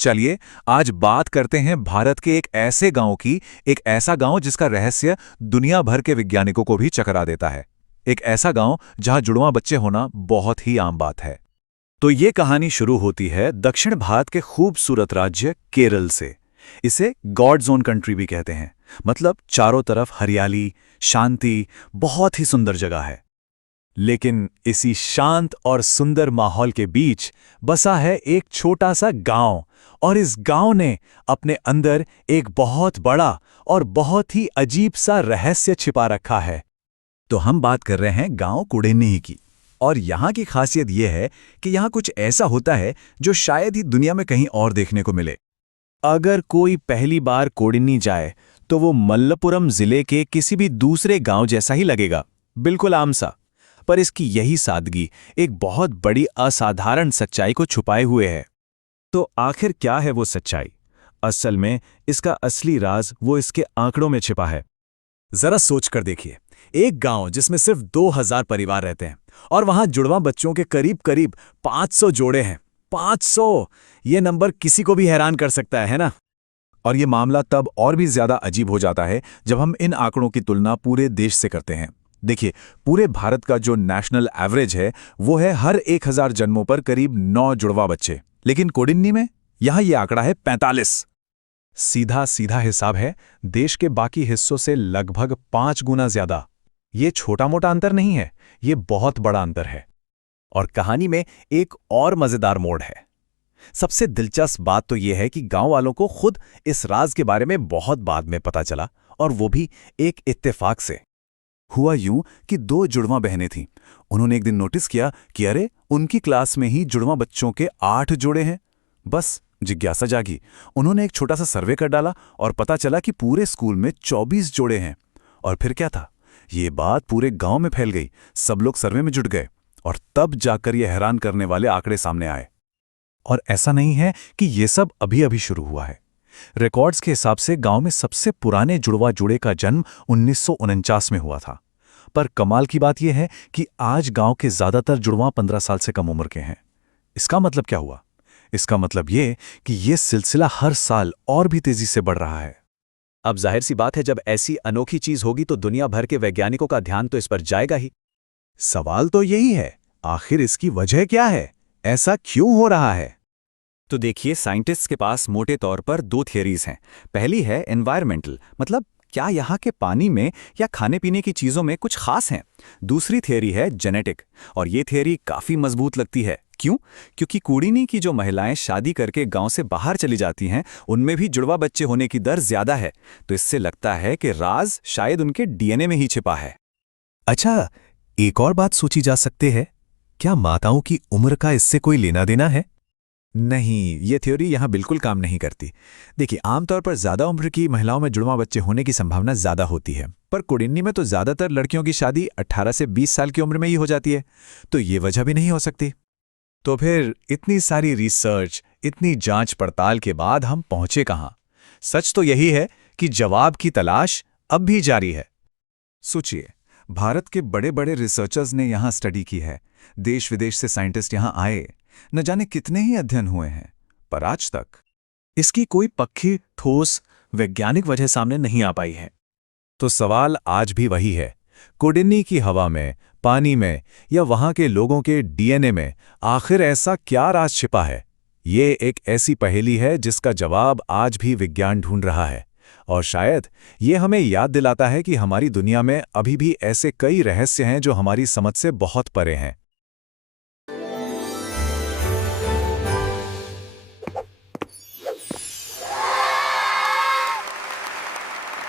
चलिए आज बात करते हैं भारत के एक ऐसे गांव की, एक ऐसा गांव जिसका रहस्य दुनिया भर के वैज्ञानिकों को भी चकरा देता है। एक ऐसा गांव जहां जुड़वां बच्चे होना बहुत ही आम बात है। तो ये कहानी शुरू होती है दक्षिण भारत के खूबसूरत राज्य केरल से। इसे गॉड जोन कंट्री भी कहते हैं। मतलब चारों तरफ हरियाली, शांति, बहुत ही सुंदर जगह है। लेकिन इसी शांत और सुंदर माहौल के बीच बसा है एक छोटा सा गांव, और इस गांव ने अपने अंदर एक बहुत बड़ा और बहुत ही अजीब सा रहस्य छिपा रखा है। तो हम बात कर रहे हैं गांव कुड़ेनी की। और यहाँ की खासियत यह है कि यहाँ कुछ ऐसा होता है जो शायद ही दुनिया में कहीं और देखने को मिले। अगर कोई पहली बार कोडिन्नी जाए तो वो मल्लपुरम जिले के किसी भी दूसरे गांव जैसा ही लगेगा, बिल्कुल आम सा। पर इसकी यही सादगी एक बहुत बड़ी असाधारण सच्चाई को छुपाए हुए है। तो आखिर क्या है वो सच्चाई? असल में इसका असली राज वो इसके आंकड़ों में छिपा है। जरा सोच कर देखिए, एक गांव जिसमें सिर्फ 2000 परिवार रहते हैं और वहां जुड़वां बच्चों के करीब करीब 500 जोड़े हैं। 500! ये नंबर किसी को भी हैरान कर सकता है ना? और ये मामला तब और भी ज्यादा अजीब हो जाता है जब हम इन आंकड़ों की तुलना पूरे देश से करते हैं। देखिए, पूरे भारत का जो नेशनल एवरेज है वो है हर 1000 जन्मों पर करीब 9 जुड़वा बच्चे। लेकिन कोडिन्नी में यहां ये आंकड़ा है 45। सीधा सीधा हिसाब है देश के बाकी हिस्सों से लगभग 5 गुना ज्यादा। ये छोटा मोटा अंतर नहीं है, ये बहुत बड़ा अंतर है। और कहानी में एक और मजेदार मोड़ है। सबसे दिलचस्प बात तो यह है कि गांव वालों को खुद इस राज के बारे में बहुत बाद में पता चला, और वो भी एक इत्तेफाक से। हुआ यूं कि 2 जुड़वां बहनें थीं। उन्होंने एक दिन नोटिस किया कि अरे, उनकी क्लास में ही जुड़वां बच्चों के 8 जोड़े हैं। बस जिज्ञासा जागी। उन्होंने एक छोटा सा सर्वे कर डाला और पता चला कि पूरे स्कूल में 24 जोड़े हैं। और फिर क्या था, ये बात पूरे गांव में फैल गई। सब लोग सर्वे में जुट गए और तब जाकर ये हैरान करने वाले आंकड़े सामने आए। और ऐसा नहीं है कि ये सब अभी अभी शुरू हुआ है। रिकॉर्ड्स के हिसाब से गांव में सबसे पुराने जुड़वा जोड़े का जन्म 1949 में हुआ था। पर कमाल की बात यह है कि आज गांव के ज्यादातर जुड़वा 15 साल से कम उम्र के हैं। इसका मतलब क्या हुआ? इसका मतलब ये कि ये सिलसिला हर साल और भी तेजी से बढ़ रहा है। अब जाहिर सी बात है, जब ऐसी अनोखी चीज होगी तो दुनिया भर के वैज्ञानिकों का ध्यान तो इस पर जाएगा ही। सवाल तो यही है, आखिर इसकी वजह क्या है? ऐसा क्यों हो रहा है? तो देखिए, साइंटिस्ट्स के पास मोटे तौर पर 2 थियरीज हैं। पहली है एनवायरमेंटल, मतलब क्या यहाँ के पानी में या खाने पीने की चीज़ों में कुछ खास है। दूसरी थियरी है जेनेटिक, और ये थियरी काफ़ी मजबूत लगती है। क्यों? क्योंकि कुड़िनी की जो महिलाएं शादी करके गांव से बाहर चली जाती हैं, उनमें भी जुड़वा बच्चे होने की दर ज्यादा है। तो इससे लगता है कि राज शायद उनके डीएनए में ही छिपा है। अच्छा, एक और बात सोची जा सकती है, क्या माताओं की उम्र का इससे कोई लेना देना है? नहीं, ये थ्योरी यहाँ बिल्कुल काम नहीं करती। देखिए, आमतौर पर ज़्यादा उम्र की महिलाओं में जुड़वां बच्चे होने की संभावना ज़्यादा होती है, पर कुड़िन्नी में तो ज़्यादातर लड़कियों की शादी 18 से 20 साल की उम्र में ही हो जाती है। तो ये वजह भी नहीं हो सकती। तो फिर इतनी सारी रिसर्च, इतनी जांच पड़ताल के बाद हम पहुंचे कहाँ? सच तो यही है कि जवाब की तलाश अब भी जारी है। सोचिए, भारत के बड़े बड़े रिसर्चर्स ने यहाँ स्टडी की है। देश विदेश से साइंटिस्ट यहाँ आए, न जाने कितने ही अध्ययन हुए हैं, पर आज तक इसकी कोई पक्की, ठोस वैज्ञानिक वजह सामने नहीं आ पाई है। तो सवाल आज भी वही है, कुड़िन्नी की हवा में, पानी में या वहां के लोगों के डीएनए में आखिर ऐसा क्या राज छिपा है? ये एक ऐसी पहेली है जिसका जवाब आज भी विज्ञान ढूंढ रहा है। और शायद ये हमें याद दिलाता है कि हमारी दुनिया में अभी भी ऐसे कई रहस्य हैं जो हमारी समझ से बहुत परे हैं।